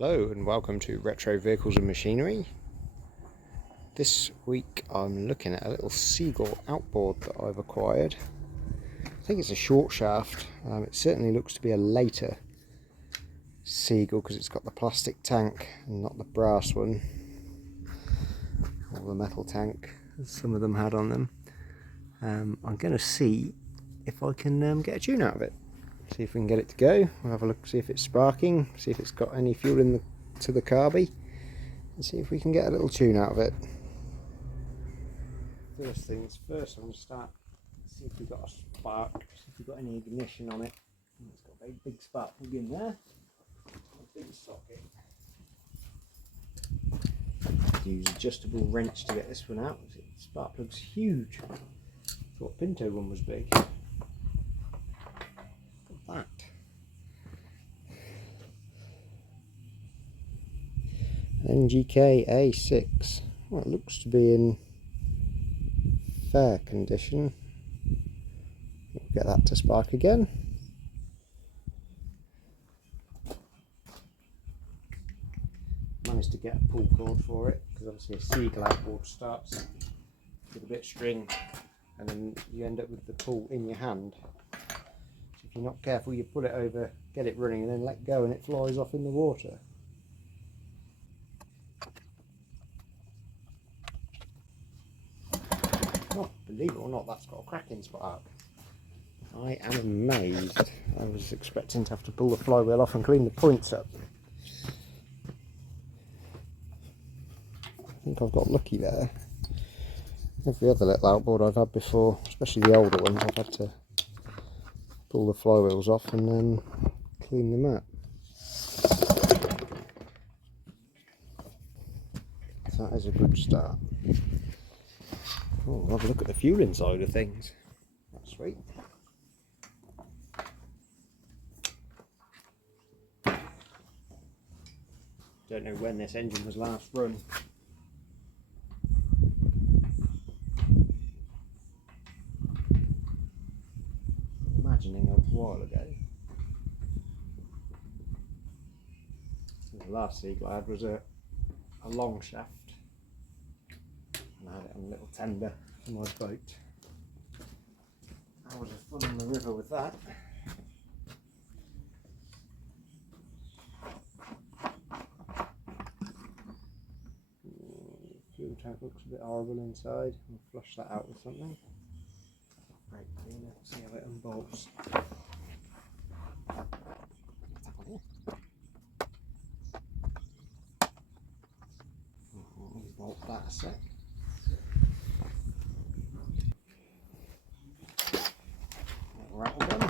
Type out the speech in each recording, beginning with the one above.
Hello and welcome to Retro Vehicles and Machinery. This week I'm looking at a little Seagull Outboard that I've acquired. I think it's a short shaft. It certainly looks to be a later Seagull because it's got the plastic tank and not the brass one, or the metal tank as some of them had on them. I'm going to see if I can get a tune out of it. See if we can get it to go. We'll have a look, see if it's sparking, see if it's got any fuel in to the carby, and see if we can get a little tune out of it. First things first, I'm going to start, see if we've got a spark, see if we've got any ignition on it. It's got a very big spark plug in there, a big socket. Use adjustable wrench to get this one out. The spark plug's huge. I thought Pinto one was big. That. NGK A6. Well, it looks to be in fair condition. We'll get that to spark again. Managed to get a pull cord for it because obviously a Seagull Outboard starts with a bit of string and then you end up with the pull in your hand. If you're not careful, you pull it over, get it running, and then let go, and it flies off in the water. Oh, believe it or not, that's got a cracking spark. I am amazed. I was expecting to have to pull the flywheel off and clean the points up. I think I've got lucky there. Every other little outboard I've had before, especially the older ones, I've had to pull the flywheels off and then clean them up. That is a good start. Oh, have a look at the fueling side of things. That's sweet. Don't know when this engine was last run. Imagining a while ago. The last Seagull I had was a long shaft, and I had it on a little tender for my boat. I would have fun on the river with that. Fuel tank looks a bit horrible inside. I'll flush that out with something. Brake cleaner, see how it unbolts. Bolt that a sec. Rattle gun.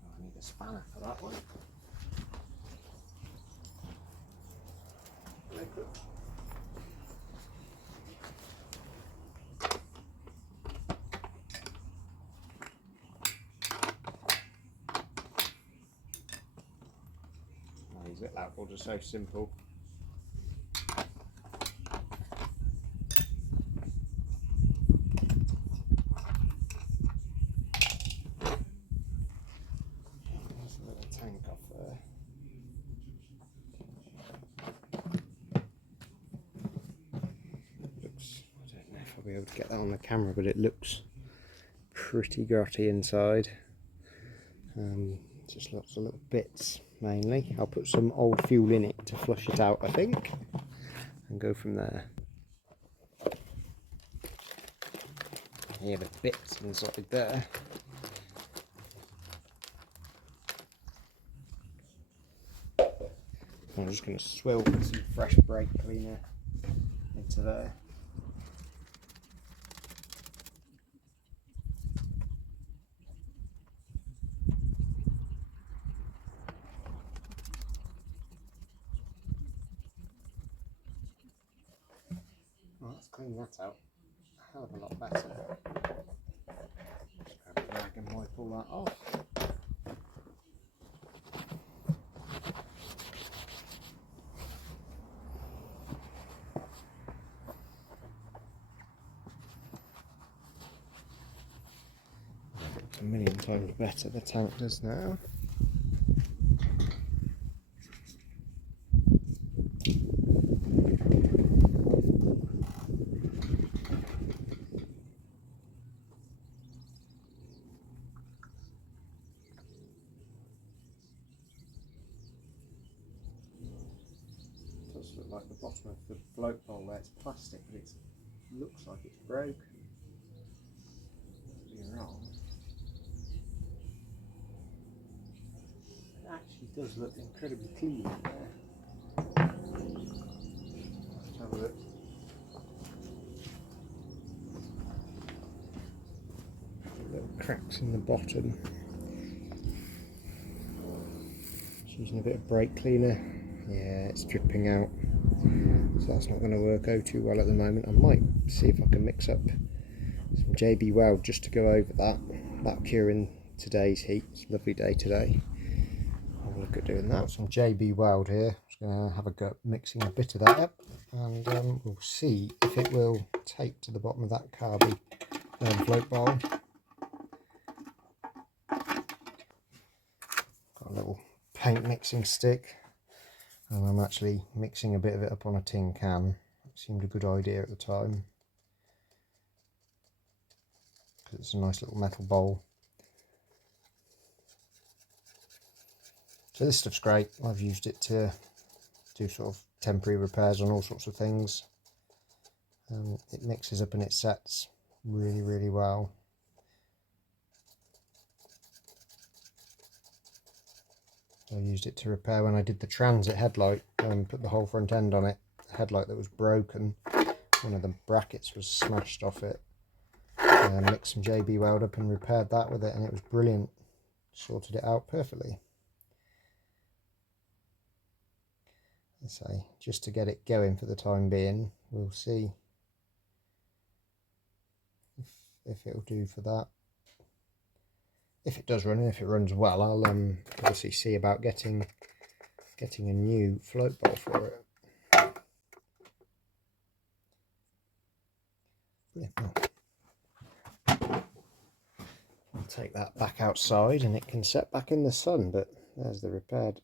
I need a spanner for that one. These little outboards are so simple. There's a little tank off there. Looks, I don't know if I'll be able to get that on the camera, but it looks pretty grotty inside. Just lots of little bits mainly. I'll put some old fuel in it to flush it out, I think, and go from there. Here are the bits inside there. I'm just going to swill some fresh brake cleaner into there. Well, let's clean that out. A hell of a lot better. Just grab a rag and wipe all that off. million times better the tank does now. It does look like the bottom of the float bowl there, it's plastic, but it looks like it's broken. Could be wrong. It actually does look incredibly clean in there. Let's have a look. Little cracks in the bottom. Just using a bit of brake cleaner. Yeah, it's dripping out, so that's not going to work out too well at the moment. I might see if I can mix up some JB Weld just to go over that. That'll cure in today's heat. It's a lovely day today. I'll look at doing that. Some JB Weld here. I'm just going to have a go at mixing a bit of that up, and we'll see if it will take to the bottom of that carby float bowl. Got a little paint mixing stick, and I'm actually mixing a bit of it up on a tin can. It seemed a good idea at the time, because it's a nice little metal bowl. So this stuff's great. I've used it to do sort of temporary repairs on all sorts of things. It mixes up and it sets really, really well. I used it to repair when I did the transit headlight and put the whole front end on it. The headlight that was broken, one of the brackets was smashed off it. Mixed some JB Weld up and repaired that with it, and it was brilliant. Sorted it out perfectly. I say, just to get it going for the time being. We'll see if it'll do for that. If it does run, and if it runs well, I'll obviously see about getting a new float bowl for it. Brilliant. I'll take that back outside and it can set back in the sun, but there's the repaired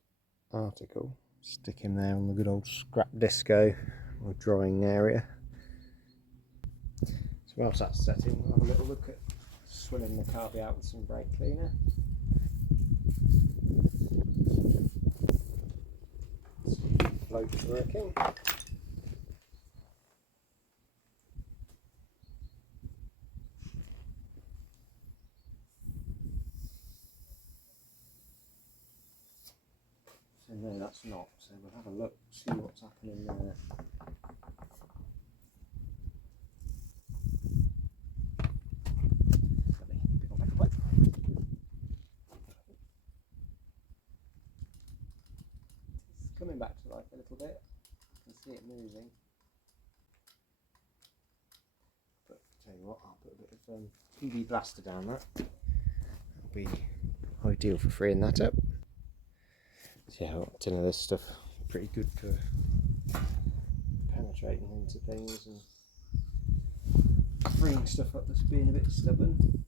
article. Stick him there on the good old scrap disco or drying area. So whilst that's setting, we'll have a little look at swilling the carby out with some brake cleaner. Float is working. So no, that's not. So we'll have a look, see what's happening there. It's coming back to life a little bit. You can see it moving. But tell you what, I'll put a bit of PV blaster down that. That'll be ideal for freeing that up. So yeah, a tin of this stuff, pretty good for penetrating into things and freeing stuff up that's being a bit stubborn.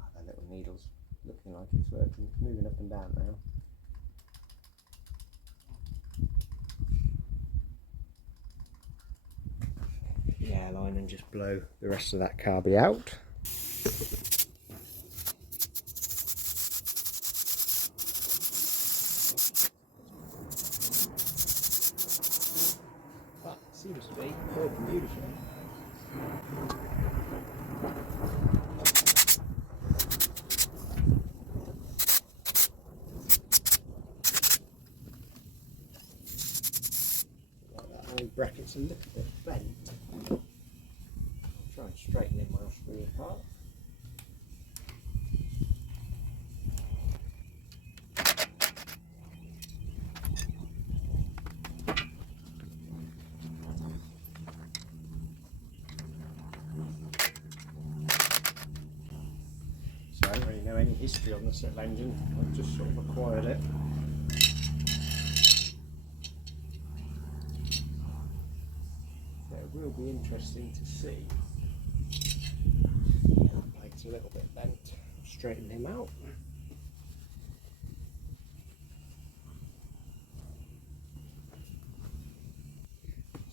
Oh, that little needle's looking like it's working, it's moving up and down now. The airline and just blow the rest of that carby out. That seems to be working beautifully. That old bracket's a little bit bent. Try and straighten it while I screw apart. So I don't really know any history on the Seagull engine, I've just sort of acquired it. will be interesting to see. Blade's a little bit bent. Straighten him out.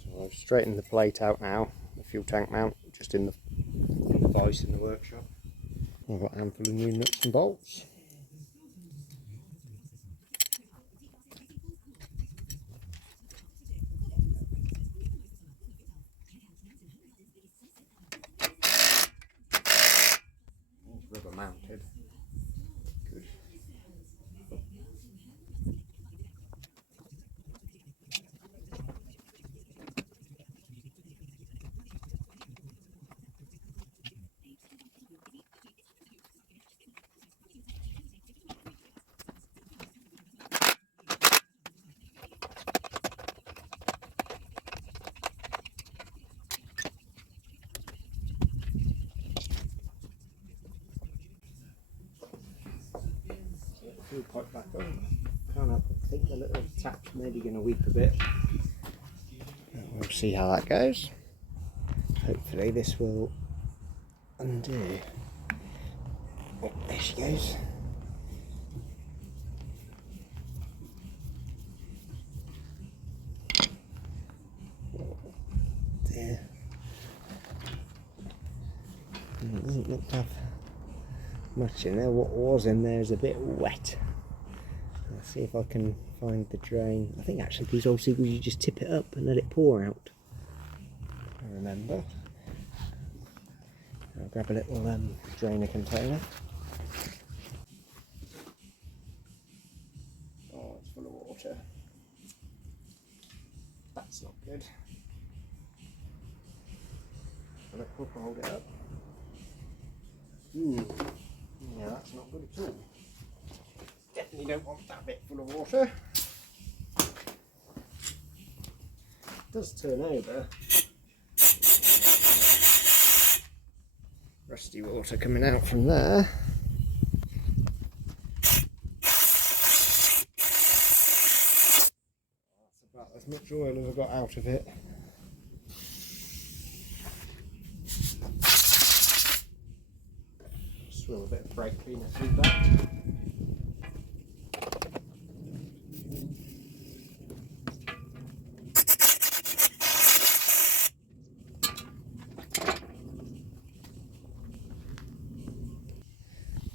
So I've straightened the plate out now, the fuel tank mount, just in the vise in the workshop. I've got a handful of new nuts and bolts. It's rubber mounted. Good. Fuel pipe back on. Can't help but think the little tap's maybe going to weep a bit. We'll see how that goes. Hopefully this will undo. Oh, there she goes. There. It doesn't look to have much in there. What was in there is a bit wet. Let's see if I can find the drain. I think actually these old Seagulls you just tip it up and let it pour out. I remember. I'll grab a little drainer container. Oh, it's full of water. That's not good. I'll let Papa hold it up. Yeah, that's not good at all. Definitely don't want that bit full of water. It does turn over. Rusty water coming out from there. That's about as much oil as I got out of it. Swill a bit of brake cleaner through that.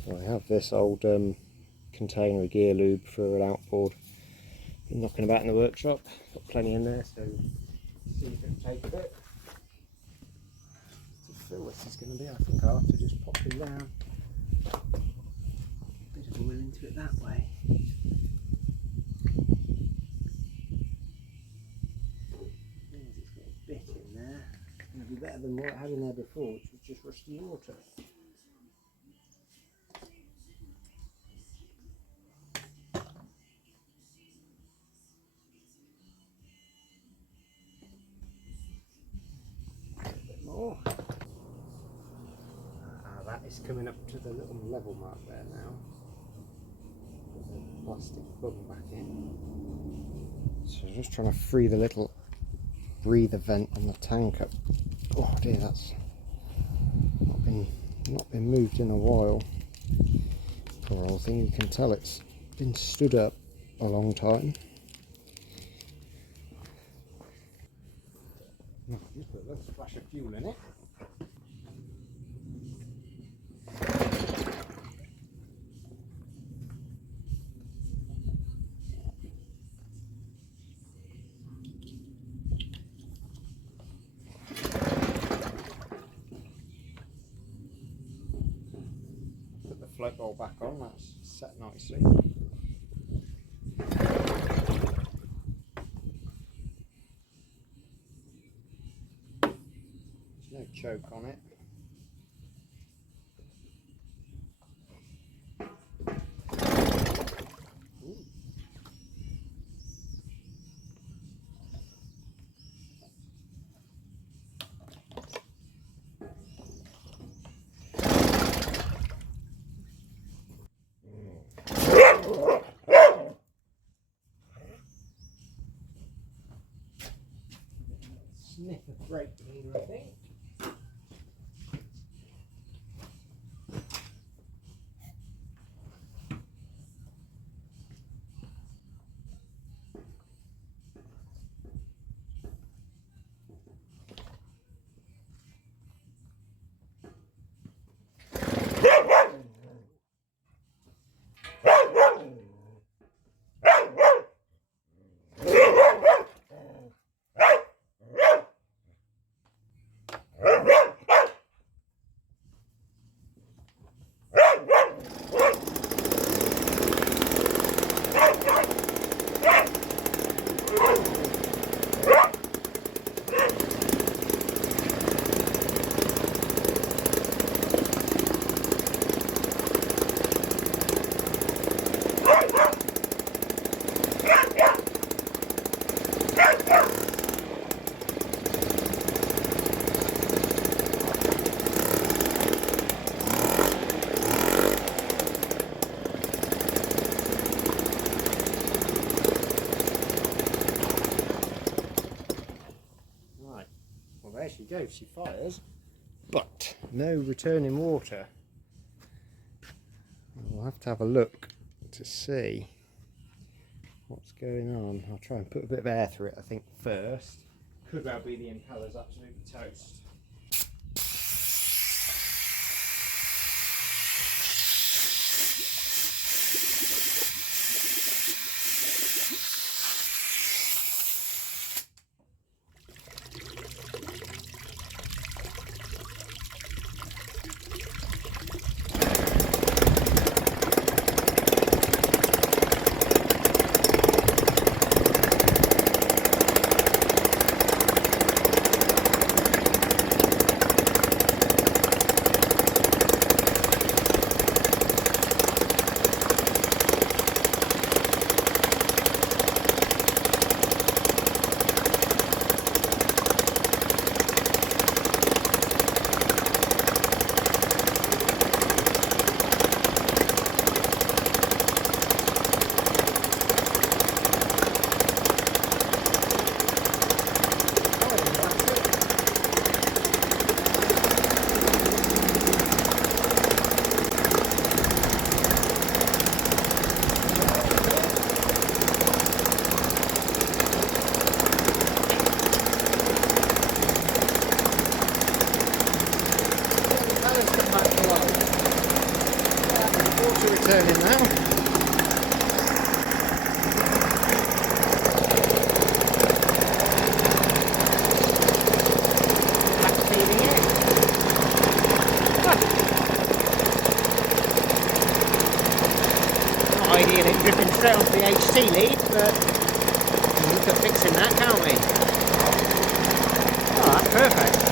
So I have this old container of gear lube for an outboard. Been knocking about in the workshop. Got plenty in there, so see if it'll take a bit. To fill this is going to be, I think I'll have to just pop him down. Bit of oil into it that way. It's got a bit in there. It'll be better than what it had in there before, which was just rusty water. A bit more. That is coming up to the little level mark there now. Put the plastic bung back in. So just trying to free the little breather vent on the tank up. Oh dear, that's not been moved in a while. Poor old thing, you can tell it's been stood up a long time. Just put a little splash of fuel in it. Put the float roll back on, that's set nicely. There's no choke on it. Sniff of brake leader, I think. Well, there she goes, she fires, but no returning water. We'll have to have a look to see what's going on. I'll try and put a bit of air through it, I think, first. Could well be the impeller's absolutely toast. Turning now. Not ideal at dripping straight onto the HC lead, but we can look at fixing that, can't we? Oh, that's perfect.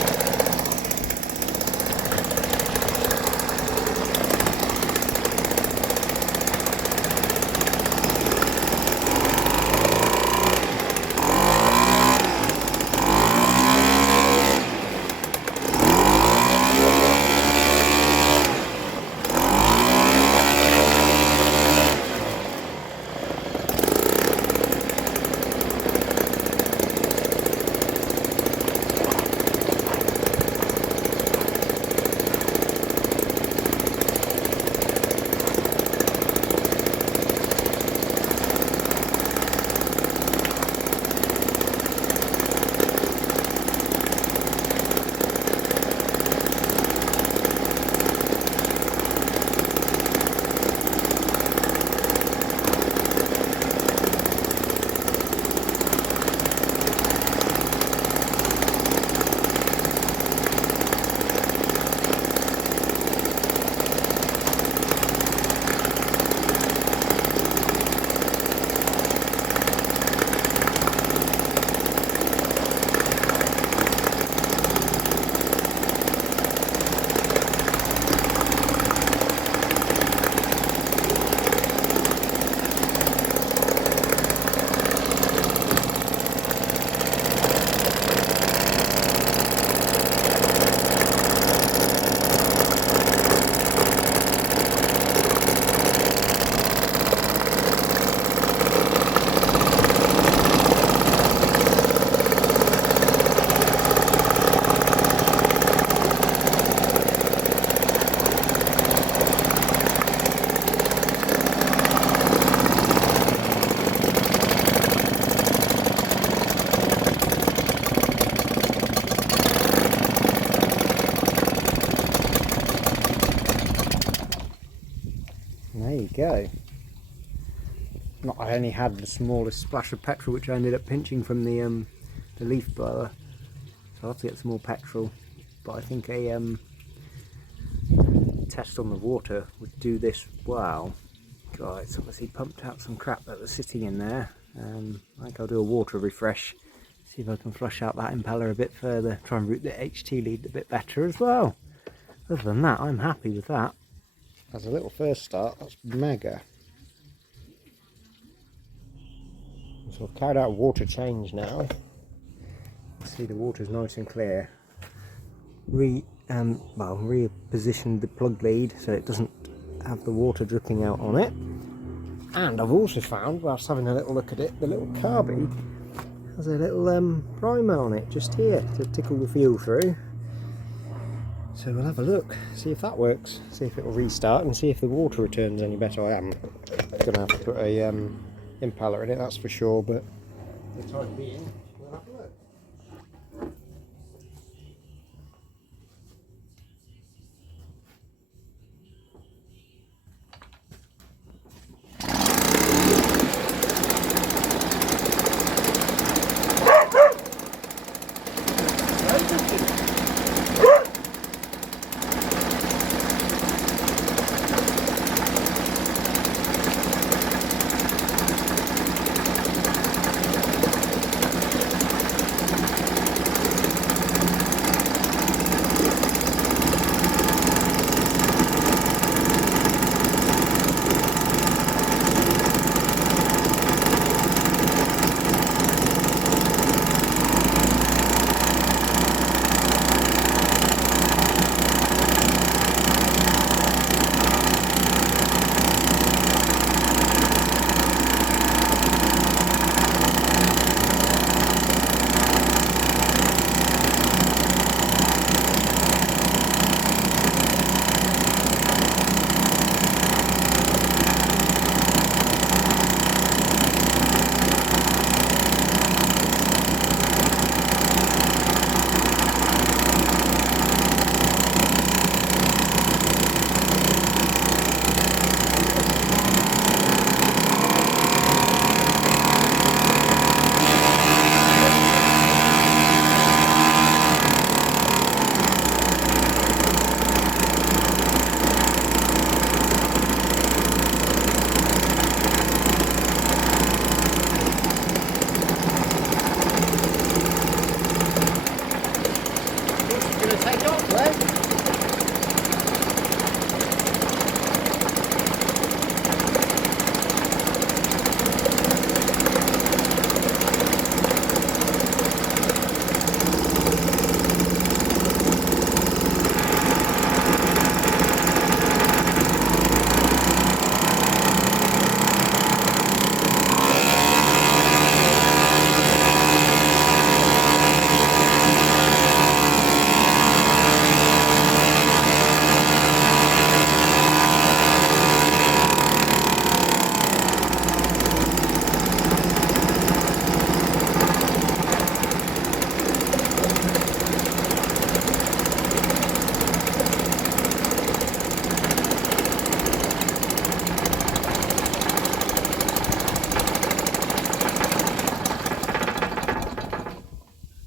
And there you go. I only had the smallest splash of petrol, which I ended up pinching from the leaf blower. So I'll have to get some more petrol. But I think a test on the water would do this well. God, it's obviously pumped out some crap that was sitting in there. I think I'll do a water refresh, see if I can flush out that impeller a bit further, try and route the HT lead a bit better as well. Other than that, I'm happy with that. As a little first start, that's mega. So I've carried out a water change now. See, the water's nice and clear. Repositioned the plug lead so it doesn't have the water dripping out on it. And I've also found, whilst having a little look at it, the little carby has a little primer on it just here to tickle the fuel through. So we'll have a look, see if that works, see if it'll restart and see if the water returns any better. I am going to have to put a impeller in it, that's for sure, but for the time being, we'll have a look.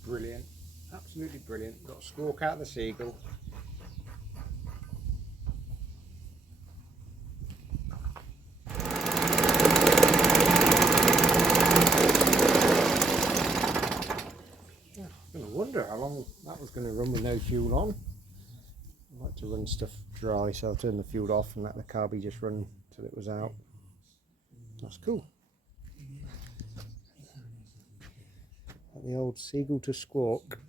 Brilliant, absolutely brilliant. Got a squawk out of the Seagull. I'm going to wonder how long that was going to run with no fuel on. I like to run stuff dry, so I'll turn the fuel off and let the carby just run till it was out. That's cool. The old Seagull to squawk.